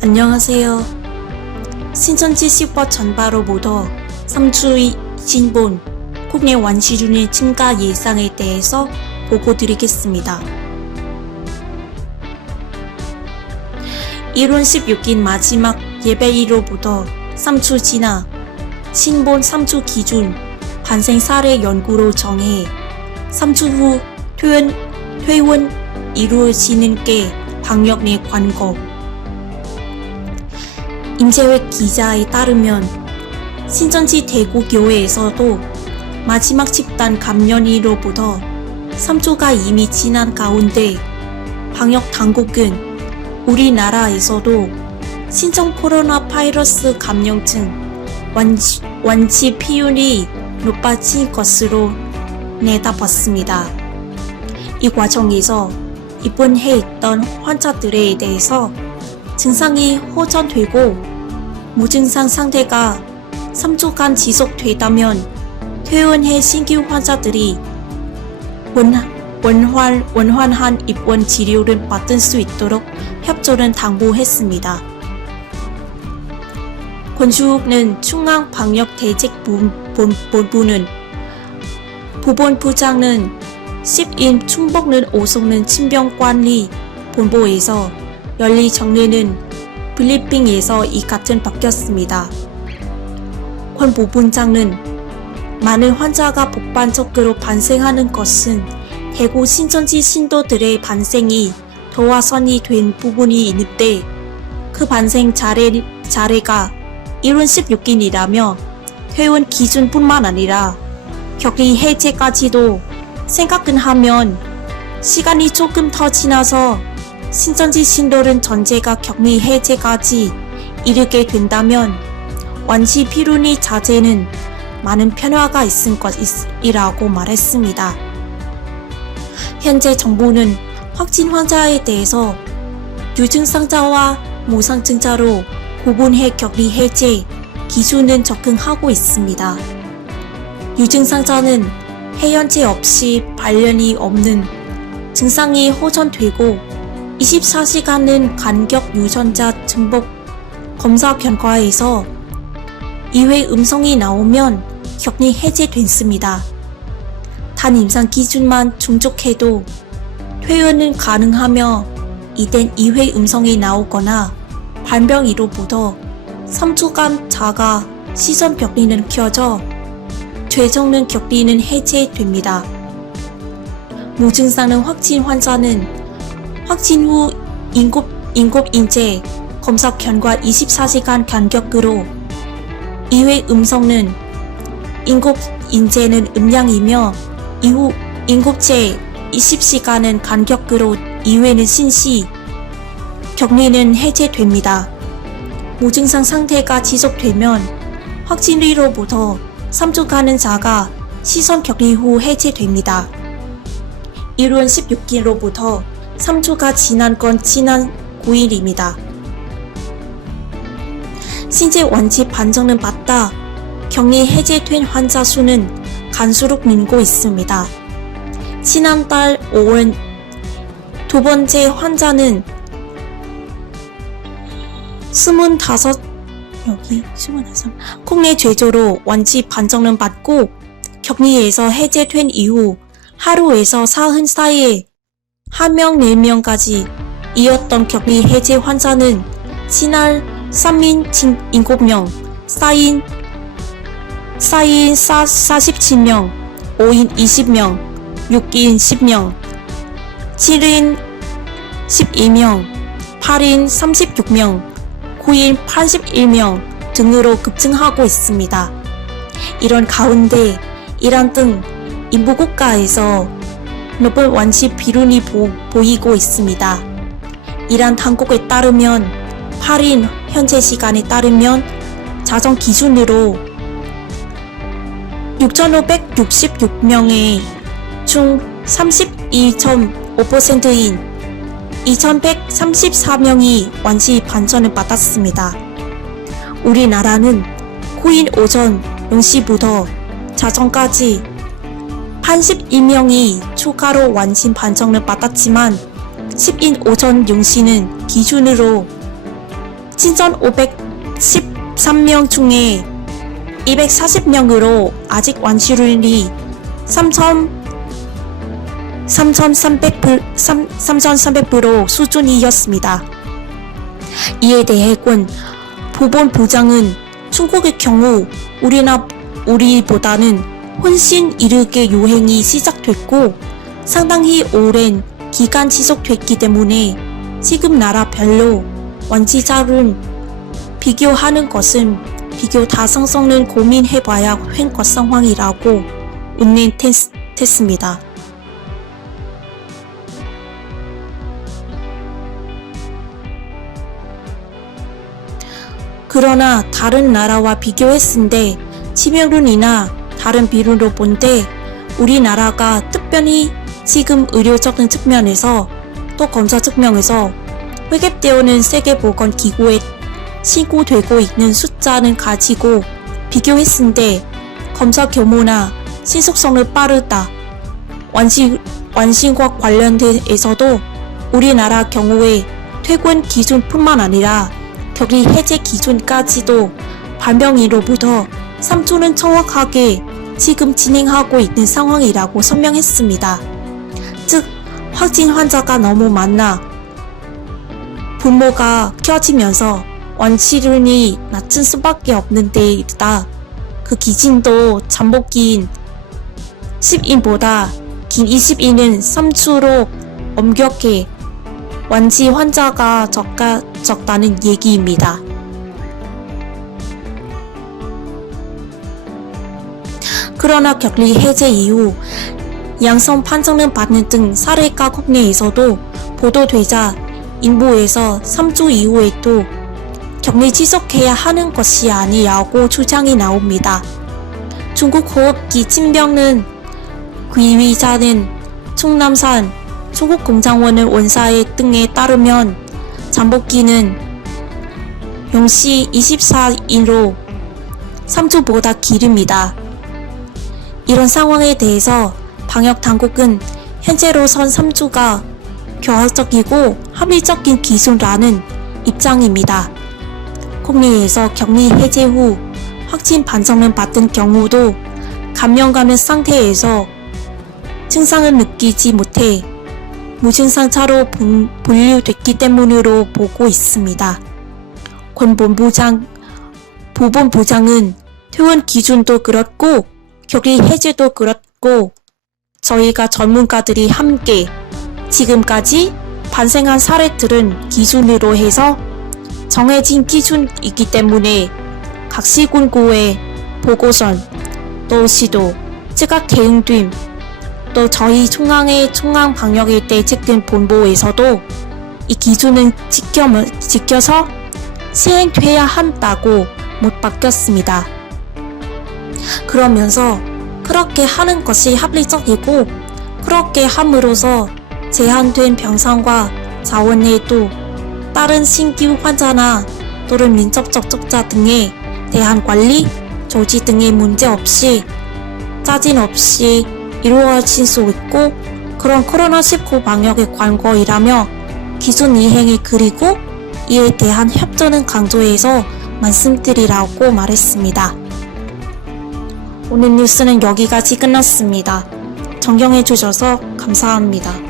안녕하세요. 신천지 슈퍼 전파로부터 3주의 신본 국내 완시준의 증가 예상에 대해서 보고드리겠습니다. 1월 16일 마지막 예배일로부터 3주 지나 신본 3주 기준 반생 사례 연구로 정해 3주 후 퇴원 이루어지는 게 방역 내 관거. 임재회 기자에 따르면 신천지 대구교회에서도 마지막 집단 감염일로부터 3주가 이미 지난 가운데 방역 당국은 우리나라에서도 신종 코로나 바이러스 감염증 완치 비율이 높아진 것으로 내다봤습니다. 이 과정에서 입원해 있던 환자들에 대해서 증상이 호전되고 무증상 상태가 3주간 지속되다면 퇴원해 신규 환자들이 원활한 입원 치료를 받을 수 있도록 협조를 당부했습니다. 권주욱은 중앙방역대책본부는 보건부장은 10일 충북은 오송은 질병관리본부에서 열리 정례는 필리핀에서 이 같은 바뀌었습니다. 권 부분장은 많은 환자가 폭발적으로 발생하는 것은 대구 신천지 신도들의 발생이 도화선이 된 부분이 있는데 그 발생 자례가 1월 16일이라며 퇴원 기준뿐만 아니라 격리 해제까지도 생각은 하면 시간이 조금 더 지나서 신천지 신도는 전체가 격리 해제까지 이르게 된다면 완치 비루니 자제는 많은 변화가 있을 것이라고 말했습니다. 현재 정부는 확진 환자에 대해서 유증상자와 무상증자로 구분해 격리 해제 기준은 적용하고 있습니다. 유증상자는 해연체 없이 발현이 없는 증상이 호전되고 24시간은 간격 유전자 증폭 검사 결과에서 2회 음성이 나오면 격리 해제됐습니다. 단 임상 기준만 충족해도 퇴원은 가능하며 이땐 2회 음성이 나오거나 발병일로부터 3주간 자가 시선 격리는 켜져 최종는 격리는 해제됩니다. 무증상은 확진 환자는 확진 후 인굽인체 검사 결과 24시간 간격으로 2회 음성은 인굽인체는 음량이며 이후 인굽체 20시간은 간격으로 2회는 신시 격리는 해제됩니다. 무증상 상태가 지속되면 확진일로부터 3주간은 자가 시선 격리 후 해제됩니다. 1월 16일로부터 3주가 지난 건 지난 9일입니다. 신체 완치 판정은 받다 격리 해제된 환자 수는 갈수록 늘고 있습니다. 지난달 5월 두 번째 환자는 25 국내 죄조로 완치 판정을 받고 격리에서 해제된 이후 하루에서 사흘 사이에 1명, 4명까지 이었던 격리 해제 환자는 지날 3인 7명, 4인 47명, 5인 20명, 6인 10명, 7인 12명, 8인 36명, 9인 81명 등으로 급증하고 있습니다. 이런 가운데 이란 등 인부국가에서 높은 완치 비율이 보이고 있습니다. 이란 당국에 따르면 8인 현재 시간에 따르면 자정 기준으로 6,566명의 중 32.5%인 2,134명이 완치 판정을 받았습니다. 우리나라는 9일 오전 0시부터 자정까지 82명이 추가로 완치 판정을 받았지만 10일 오전 0시는 기준으로 신선 513명 중에 240명으로 아직 완치율이 3,300% 수준이었습니다. 이에 대해 권 보건부장은 중국의 경우 우리보다는 훨씬 이르게 유행이 시작됐고 상당히 오랜 기간 지속됐기 때문에 지금 나라별로 완치자를 비교하는 것은 비교 다상성은 고민해봐야 할 것 상황이라고 운행했습니다. 그러나 다른 나라와 비교했을 때 치명률이나 다른 비율로 볼 때 우리나라가 특별히 지금 의료적인 측면에서 또 검사 측면에서 회계되어는 세계보건기구에 신고되고 있는 숫자는 가지고 비교했을 때 검사 규모나 신속성은 빠르다. 완신과 관련돼서도 우리나라 경우에 퇴근 기준뿐만 아니라 격리 해제 기준까지도 발병일로부터 3주는 정확하게 지금 진행하고 있는 상황이라고 설명했습니다. 즉, 확진 환자가 너무 많아 분모가 켜지면서 완치율이 낮은 수밖에 없는 데다 그 기준도 잠복기인 10일보다 긴 20일은 3주로 엄격해 완치 환자가 적다는 얘기입니다. 그러나 격리 해제 이후 양성 판정을 받는 등 사례가 국내에서도 보도되자 인보에서 3주 이후에도 격리 지속해야 하는 것이 아니라고 주장이 나옵니다. 중국 호흡기 질병은 귀위자는 충남산 조국공장원의 원사회 등에 따르면 잠복기는 0시 24일로 3주보다 길입니다. 이런 상황에 대해서 방역당국은 현재로선 3주가 교화적이고 합리적인 기준이라는 입장입니다. 국내에서 격리 해제 후 확진 판정을 받은 경우도 감염감염 상태에서 증상을 느끼지 못해 무증상자로 분류됐기 때문으로 보고 있습니다. 권 보건부장은 퇴원 기준도 그렇고 격리 해제도 그렇고 저희가 전문가들이 함께 지금까지 발생한 사례들은 기준으로 해서 정해진 기준이기 때문에 각 시군구의 보고선 또 시도 즉각 대응됨 또 저희 중앙방역대책본부에서도 이 기준은 지켜서 시행돼야 한다고 못 바뀌었습니다. 그러면서 그렇게 하는 것이 합리적이고 그렇게 함으로써 제한된 병상과 자원에도 다른 신규 환자나 또는 민첩적 적자 등에 대한 관리, 조치 등의 문제 없이 짜증 없이 이루어질 수 있고 그런 코로나19 방역의 관건이라며 기준 이행이 그리고 이에 대한 협조는 강조해서 말씀드리라고 말했습니다. 오늘 뉴스는 여기까지 끝났습니다. 정경해 주셔서 감사합니다.